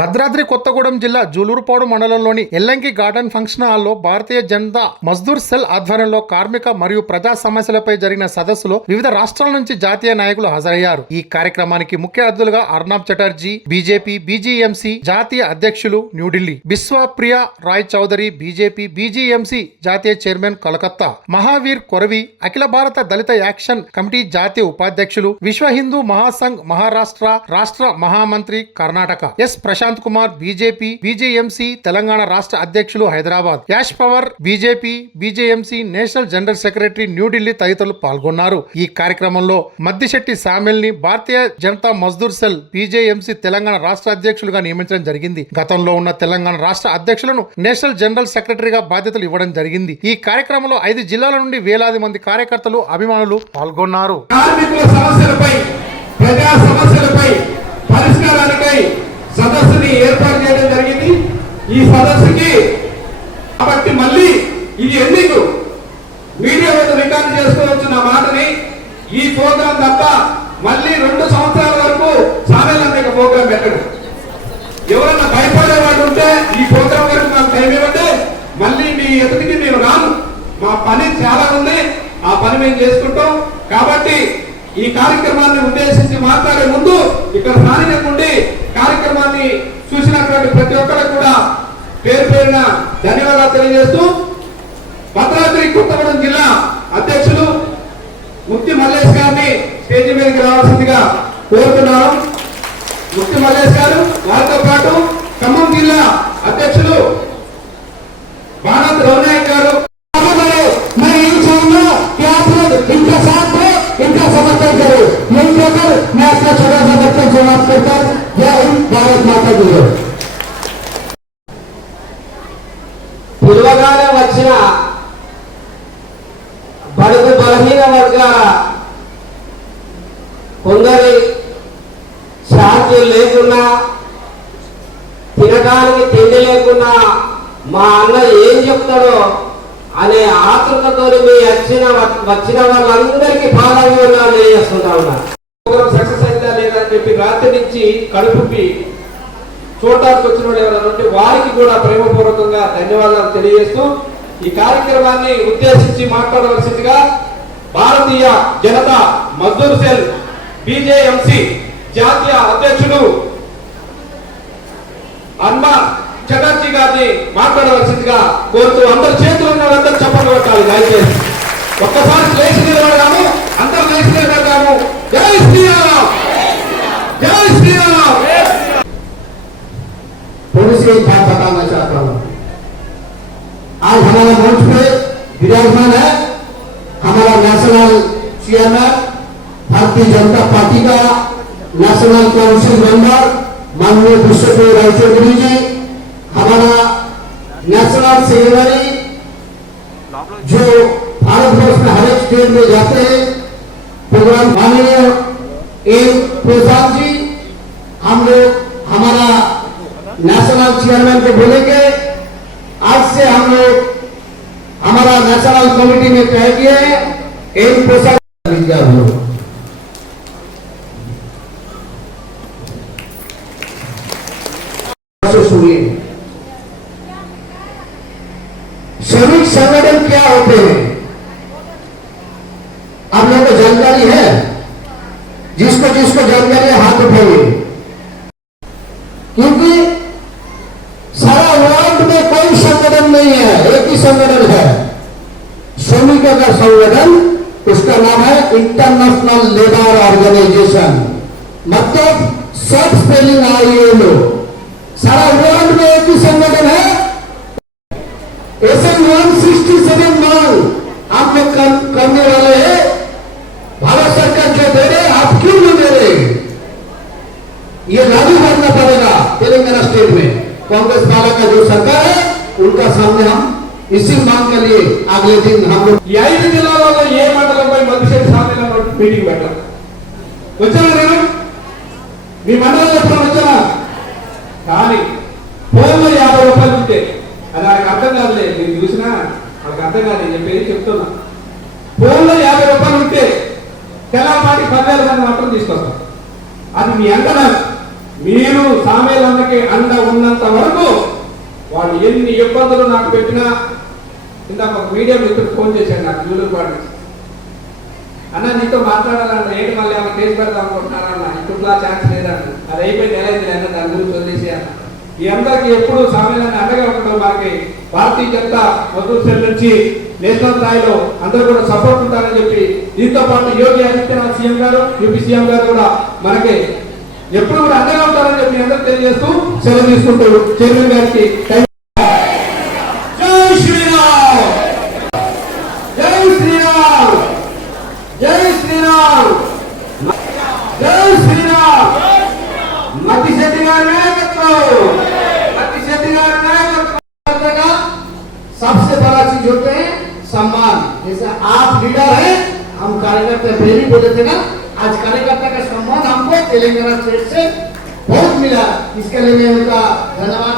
భద్రాద్రి కొత్తగూడెం జిల్లా జూలూరుపాడు మండలంలోని Yellanki garden function హాల్లో భారతీయ జనతా మజ్దూర్ సెల్ ఆధ్వర్యంలో కార్మిక మరియు ప్రజా సమస్యలపై జరిగిన సదస్సులో వివిధ రాష్ట్రాల నుంచి జాతీయ నాయకులు హాజరయ్యారు. ఈ కార్యక్రమానికి ముఖ్య అతిథులుగా అర్నాబ్ చటర్జీ బీజేపీ బీజీఎంసీ జాతీయ అధ్యక్షులు న్యూఢిల్లీ, బిశ్వప్రియ రాయ్ చౌదరి బీజేపీ బీజీఎంసీ జాతీయ చైర్మన్ కలకత్తా, మహావీర్ కొరవి అఖిల భారత దళిత యాక్షన్ కమిటీ జాతీయ ఉపాధ్యక్షులు, విశ్వ హిందూ మహాసంఘ్ మహారాష్ట్ర రాష్ట్ర మహామంత్రి Karnataka, S Prashant Kumar BJP BJMC Telangana రాష్ట్ర అధ్యక్షులు Hyderabad, Yash Pawar BJP BJMC national general secretary New Delhi తదితరులు పాల్గొన్నారు. ఈ కార్యక్రమంలో మద్దిశెట్టి సామెల్ ని భారతీయ జనతా మజ్దూర్ సెల్ బీజేఎంసీ తెలంగాణ రాష్ట్ర అధ్యక్షులుగా నియమించడం జరిగింది. గతంలో ఉన్న తెలంగాణ రాష్ట్ర అధ్యక్షులను నేషనల్ జనరల్ సెక్రటరీగా బాధ్యతలు ఇవ్వడం జరిగింది. ఈ కార్యక్రమంలో 5 జిల్లాల నుండి వేలాది మంది కార్యకర్తలు అభిమానులు పాల్గొన్నారు. ప్రజా సమస్యలపై పరిష్కారానికై సదస్సుని ఏర్పాటు చేయడం జరిగింది. ఈ సదస్సుకి కాబట్టి మళ్ళీ ఇది ఎందుకు మీడియా వద్ద రికార్డు చేసుకోవచ్చు నా మాటని. ఈ ప్రోగ్రాం తప్ప మళ్ళీ 2 సంవత్సరాల వరకు సామేలంగా ప్రోగ్రాం పెట్టడం. ఎవరన్నా భయపడేవాడు ఉంటే ఈ ప్రోగ్రాం వరకు నాకు టైం ఇవ్వండి, మళ్ళీ మీ ఎదుటికి నేను రాను. మా పని చాలా ఉంది, ఆ పని మేము చేసుకుంటాం. కాబట్టి ఈ కార్యక్రమాన్ని ఉద్దేశించి మాట్లాడే ముందు ఇక్కడ స్థానికంగా ఉండి కార్యక్రమాన్ని చూసినటువంటి ప్రతి ఒక్కరికి కూడా పేరు పేరున ధన్యవాదాలు తెలియజేస్తూ భద్రాద్రి కొత్తగూడెం జిల్లా అధ్యక్షులు ముక్తి మల్లేష్ గారిని స్టేజీ మీదకి రావాల్సిందిగా కోరుతున్నాను. ముక్తి మల్లేష్ గారు, వారితో పాటు ఖమ్మం జిల్లా అధ్యక్షులు బాణాత్ రవినాయక్ గారు इनका समर्थन करो, यही कहकर मैं अपना छोटा सा वक्तव्य समाप्त करता हूं। जय हिंद, भारत माता की जय। పిలువగానే వచ్చిన బడుగు బలహీన వర్గాల కొందరి ఛార్జీలు లేకున్నా, తినడానికి తిండి లేకున్నా మా అన్న ఏం చెప్తాడో అనే ఆతృతతో మీ వచ్చిన వాళ్ళందరికీ పాదాభివందనాలు చేస్తుంటా ఉన్నారు. ప్రోగ్రామ్ సక్సెస్ అయిందా లేదని చెప్పి రాత్రి నుంచి కడుపుకి చూడటానికి వచ్చిన వాళ్ళు ఎవరైనా ఉంటే వారికి కూడా ప్రేమపూర్వకంగా ధన్యవాదాలు తెలియజేస్తూ ఈ కార్యక్రమాన్ని ఉద్దేశించి మాట్లాడవలసిందిగా భారతీయ జనతా మజ్దూర్ సెల్ బీజేఎంసీ జాతీయ అధ్యక్షుడు అర్నాబ్ చటర్జీ గారిని మాట్లాడవలసిందిగా కోరుతూ అందరు చేతులు ఉన్న వాళ్ళందరూ చప్పట్లు కొట్టాలి. దయచేసి ఒక్కసారి లేచి నిలబడదాము, అందరూ లేచి నిలబడదాము. జై శ్రీరామ్, జై శ్రీరామ్. थोड़ी सी एक बात बताना चाहता हूँ. आज हमारा मंच पे विराजमान है हमारा national chairman Bharatiya Janata party का नेशनल काउंसिल मेंबर माननीय बिश्वप्रिय राय चौधरी जी, हमारा नेशनल सेक्रेटरी जो भारत वर्ष में हर एक स्टेट में जाते हैं प्रोग्राम माननीय एम प्रसाद जी, हम लोग हमारा नेशनल चेयरमैन को बोलेंगे आज से हम लोग हमारा नेशनल कमेटी में तय किए एम प्रसाद सुनिए. श्रमिक संगठन क्या होते हैं आप लोगों को जानकारी है? जिसको जिसको जानकारी है हाथ उठाइए, क्योंकि सारा वर्ल्ड में कोई संगठन नहीं है, एक ही संगठन है श्रमिक का संगठन. उसका नाम है इंटरनेशनल लेबर ऑर्गेनाइजेशन, मतलब सब स्पेलिंग ILO. सारा वर्ल्ड में एक ही संगठन है. SN 167 मांग आप लोग करने वाले हैं. भारत सरकार जो दे रहे आप क्यों नहीं दे रहे? ये लागू करना पड़ेगा तेलंगाना स्टेट में. कांग्रेस वाला का जो सरकार है उनका सामने हम इसी मांग के लिए अगले दिन हम लोग 5 జిల్లాలలో ఏ మండలంపై మధ్యశేష సాధన మీటింగ్ పెట్టాం. వచ్చారా నేను మీ మండలంలో ఎప్పుడు వచ్చానా? కానీ ఫోన్లో 50 రూపాయలు ఉంటే అది నాకు అర్థం కాదులే, నేను చూసినా నాకు అర్థం కాదు అని చెప్పేది చెప్తున్నా. ఫోన్లో 50 రూపాయలు ఉంటే తెల్లపాటి 10,000 మంది మాత్రం తీసుకొస్తాం. అది మీ అంకణాలు. మీరు సామేలన్నకి అండ ఉన్నంత వరకు వాళ్ళు ఎన్ని ఇబ్బందులు నాకు పెట్టినా, ఇందాక ఒక మీడియా మిత్రుడు ఫోన్ చేశాడు నాకు జూలూరుపాడు నుంచి. అన్న నీతో మాట్లాడాలన్న, ఏంటి మళ్ళీ ఏమైనా కేసు పెడదాం అనుకుంటున్నారన్న, ఇట్లా ఛాన్స్ లేదన్న, అది అయిపోయింది ఎలా అన్న, దాని గురించి వదిలేసి అన్న. ఈ అందరికి ఎప్పుడు సామేలని అండగా ఉండడం మనకి భారతీయ జనతా మజ్దూర్ సెల్ నుంచి నేషనల్ స్థాయిలో అందరూ కూడా సపోర్ట్ ఉంటారని చెప్పి, దీంతో పాటు యోగి ఆదిత్యనాథ్ సీఎం గారు, యూపీ సీఎం గారు కూడా మనకి ఎప్పుడు కూడా అండగా ఉంటారని చెప్పి అందరూ తెలియజేస్తూ సెలవు తీసుకుంటూ చైర్మన్ గారికి జై శ్రీరామ్, జై శ్రీరామ్, జై శ్రీరామ్, జై శ్రీరామ్. మతి శెట్టి గారి నాయకత్వం, మతి శెట్టి గారి नायकत्व सबसे बड़ा चीज होते हैं सम्मान. जैसे आप लीडर हैं, हम कार्यकर्ता पहले बोले थे ना, आज कार्यकर्ता का सम्मान हमको तेलंगाना स्टेट से बहुत मिला. इसके लिए मैं उनका धन्यवाद